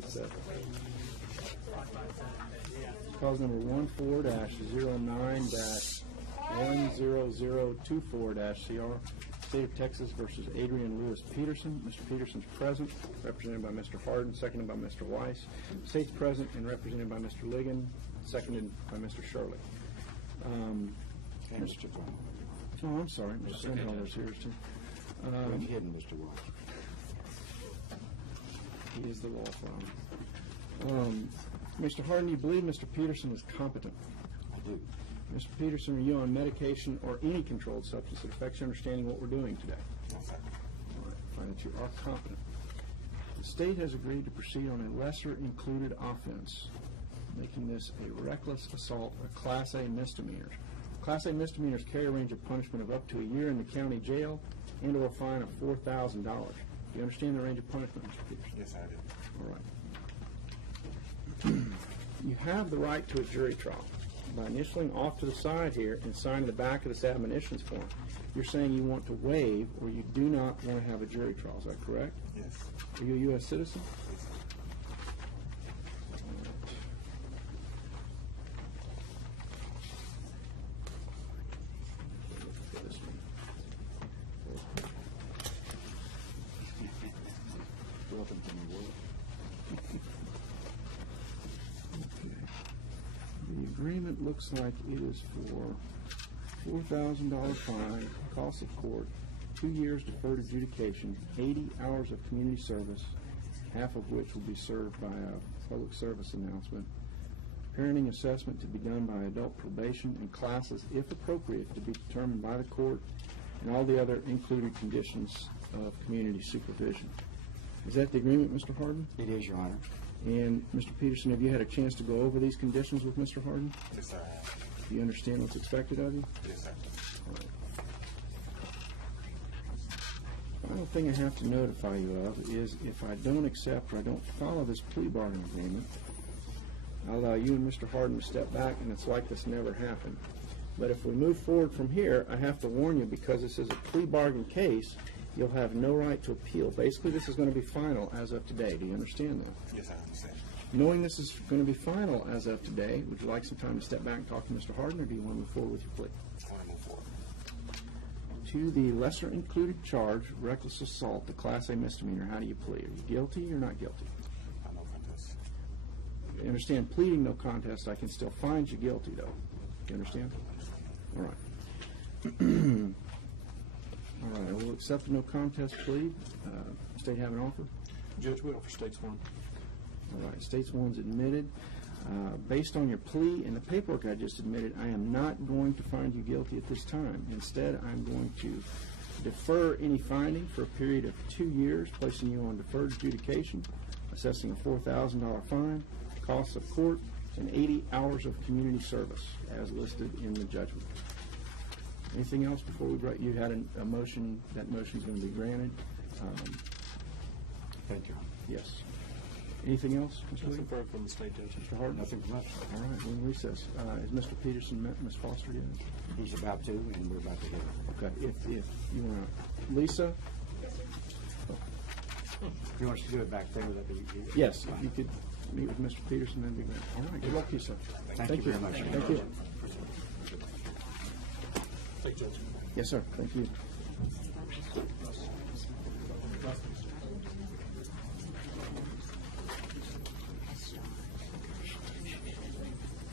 get set. Cause number 14-09-10024-CR, State of Texas versus Adrian Lewis Peterson. Mr. Peterson's present, represented by Mr. Harden, seconded by Mr. Weiss. State's present and represented by Mr. Ligon, seconded by Mr. Shirley. Mr. Brown. Oh, I'm sorry. Mr. Sandholder's here too. We've hidden Mr. Weiss. He is the law firm. Mr. Harden, do you believe Mr. Peterson is competent? I do. Mr. Peterson, are you on medication or any controlled substance that affects your understanding what we're doing today? Yes, sir. All right, find that you are competent. The state has agreed to proceed on a lesser included offense, making this a reckless assault, a Class A misdemeanor. Class A misdemeanors carry a range of punishment of up to a year in the county jail and or a fine of $4,000. Do you understand the range of punishment, Mr. Peterson? Yes, I do. All right. You have the right to a jury trial. By initialing off to the side here and signing the back of this admonitions form, you're saying you want to waive or you do not want to have a jury trial. Is that correct? Yes. Are you a U.S. citizen? Yes, sir. Welcome to my world. The agreement looks like it is for $4,000 fine, cost of court, 2 years deferred adjudication, 80 hours of community service, half of which will be served by a public service announcement, parenting assessment to be done by adult probation, and classes, if appropriate, to be determined by the court, and all the other included conditions of community supervision. Is that the agreement, Mr. Harden? It is, Your Honor. And, Mr. Peterson, have you had a chance to go over these conditions with Mr. Harden? Yes, sir. Do you understand what's expected of you? Yes, sir. All right. Final thing I have to notify you of is if I don't accept or I don't follow this plea bargain agreement, I'll allow you and Mr. Harden to step back, and it's like this never happened. But if we move forward from here, I have to warn you, because this is a plea bargain case, you'll have no right to appeal. Basically, this is going to be final as of today. Do you understand that? Yes, I understand. Knowing this is going to be final as of today, would you like some time to step back and talk to Mr. Harden, or do you want to move forward with your plea? I want to move forward. To the lesser included charge, reckless assault, the Class A misdemeanor, how do you plead? Are you guilty or not guilty? No contest. You understand, pleading no contest, I can still find you guilty, though. You understand? All right. All right, I will accept a no contest plea. State have an offer? Judge, we offer States 1. All right, States 1's admitted. Based on your plea and the paperwork I just admitted, I am not going to find you guilty at this time. Instead, I'm going to defer any finding for a period of 2 years, placing you on deferred adjudication, assessing a $4,000 fine, costs of court, and 80 hours of community service, as listed in the judgment. Anything else before we brought you had a motion? That motion is going to be granted. Thank you. Yes. Anything else, Mr. Nothing Lee? further from the State Judge. Mr. Hart? Nothing from us. All right, we're in recess. Is Mr. Peterson met Ms. Foster yet? He's about to, and we're about to hit him. Okay, if you want to. Lisa? You want us to do it back there? That'd be Yes, if you could meet with Mr. Peterson, that'd be great. All right, good luck to you, sir. Thank you very much. Thank you. State Judge. Yes, sir. Thank you.